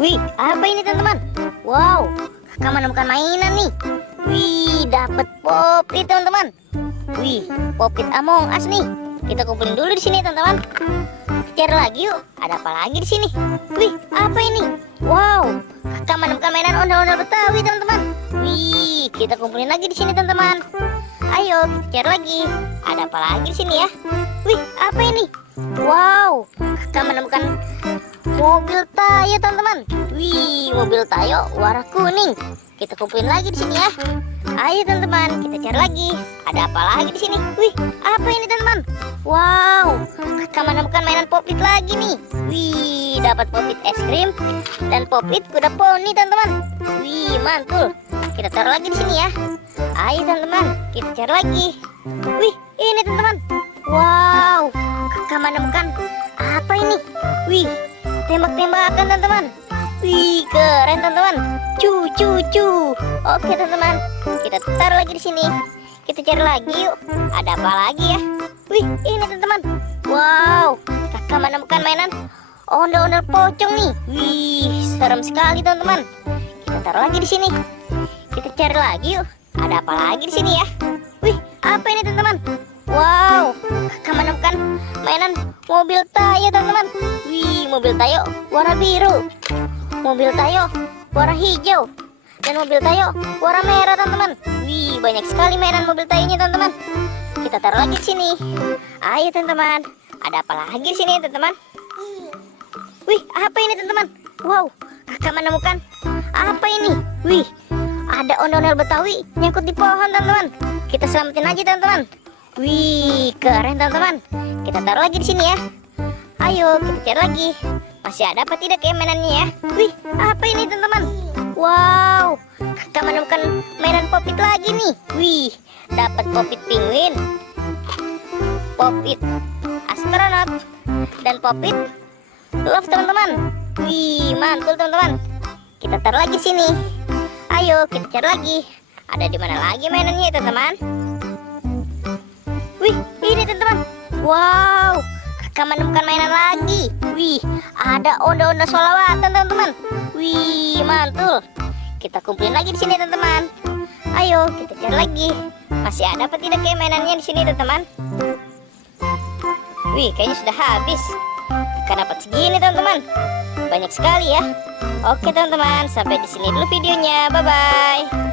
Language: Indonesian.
Wih, apa ini teman-teman? Wow, kakak menemukan mainan nih. Wih, dapat popit teman-teman. Wih, popit Among Us nih. Kita kumpulin dulu di sini teman-teman. Kita cari lagi yuk. Ada apa lagi di sini? Wih, apa ini? Wow, kakak menemukan mainan ondel-ondel Betawi teman-teman. Wih, kita kumpulin lagi di sini teman-teman. Ayo kita cari lagi. Ada apa lagi di sini ya? Wih, apa ini? Wow, kakak menemukan mobil Tayo teman-teman. Wih, mobil Tayo warna kuning. Kita kumpulin lagi di sini ya. Ayo teman-teman, kita cari lagi. Ada apa lagi di sini? Wih, apa ini teman-teman? Wow, kakak menemukan mainan popit lagi nih. Wih, dapat popit es krim dan popit kuda poni teman-teman. Wih, mantul. Kita taruh lagi di sini ya. Ayo teman-teman, kita cari lagi. Wih, ini teman-teman. Wow, kakak menemukan apa ini? Wih, tembak-tembakan teman-teman. Wih, keren teman-teman. Cu. Oke teman-teman, kita taruh lagi di sini. Kita cari lagi yuk. Ada apa lagi ya? Wih, ini teman-teman. Wow, kakak menemukan mainan ondel-ondel pocong nih. Wih, serem sekali teman-teman. Kita taruh lagi di sini. Kita cari lagi yuk. Ada apa lagi di sini ya? Wih, apa ini teman-teman? Wow, kakak menemukan mainan mobil Tayo teman-teman. Wih, mobil Tayo warna biru, mobil Tayo warna hijau, dan mobil Tayo warna merah teman-teman. Wih, banyak sekali mainan mobil Tayonya teman-teman. Kita taruh lagi di sini. Ayo teman-teman, ada apa lagi di sini teman-teman? Wih, apa ini teman-teman? Wow, kakak menemukan apa ini? Wih, ada ondel-ondel Betawi nyangkut di pohon teman-teman. Kita selamatin aja teman-teman. Wih, keren teman-teman. Kita taruh lagi di sini ya. Ayo kita cari lagi. Masih ada apa tidak ya mainannya ya? Wih, apa ini teman-teman? Wow, kakak menemukan mainan popit lagi nih. Wih, dapat popit penguin, popit astronot, dan popit love teman-teman. Wih, mantul teman-teman. Kita taruh lagi sini. Ayo kita cari lagi. Ada di mana lagi mainannya teman-teman? Wih, ini teman-teman. Wow, kakak menemukan mainan lagi. Wih, ada onda-onda sholawatan teman-teman. Wih, mantul. Kita kumpulin lagi di sini teman-teman. Ayo kita cari lagi. Masih ada apa tidak kayak mainannya di sini teman-teman? Wih, kayaknya sudah habis. Kakak dapat segini teman-teman. Banyak sekali ya. Oke teman-teman, sampai di sini dulu videonya. Bye bye.